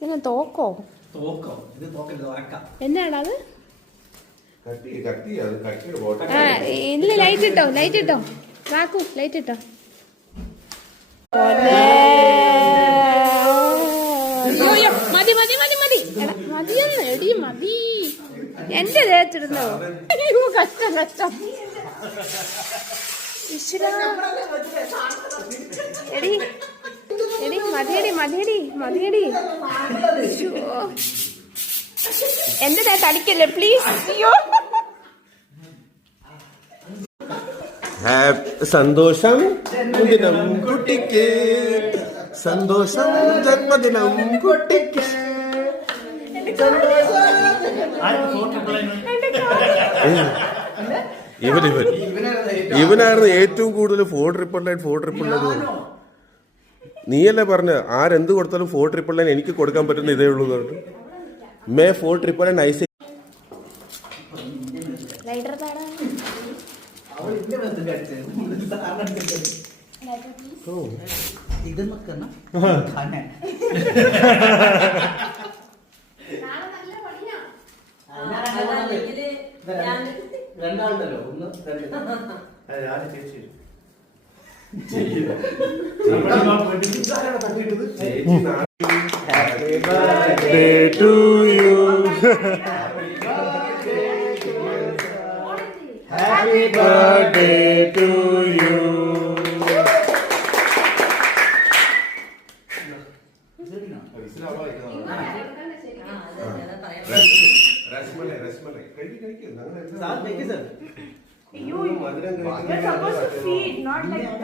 പിന്നെ തോക്കോ എന്നാടാ അത്? ഇല്ല, ലൈറ്റ് ഇട്ടോ കാക്കു, ലൈറ്റ് ഇട്ടോ. മതി മതിയൊന്ന് എടി, മതി. എന്റെ തേച്ചിടുന്നോ? കഷ്ടം എടി മതിയടി. എന്റെ തടിക്കല്ലേ പ്ലീസ്. അയ്യോ, സന്തോഷം ജന്മദിനം കുട്ടിക്ക്, സന്തോഷം ജന്മദിനം കുട്ടിക്ക്. ഇവനായിരുന്നു ഏറ്റവും കൂടുതൽ 499. നീയല്ലേ പറഞ്ഞ ആരെന്ത് കൊടുത്താലും 499 എനിക്ക് കൊടുക്കാൻ പറ്റുന്ന ഇതേ ഉള്ളൂ പറഞ്ഞിട്ട്. മേ 499 ഐസ് രണ്ടാളുണ്ടല്ലോ, ഒന്ന് ചേച്ചി Happy birthday to you. Happy birthday to you. Rasmalai. you're supposed to feed, not like that.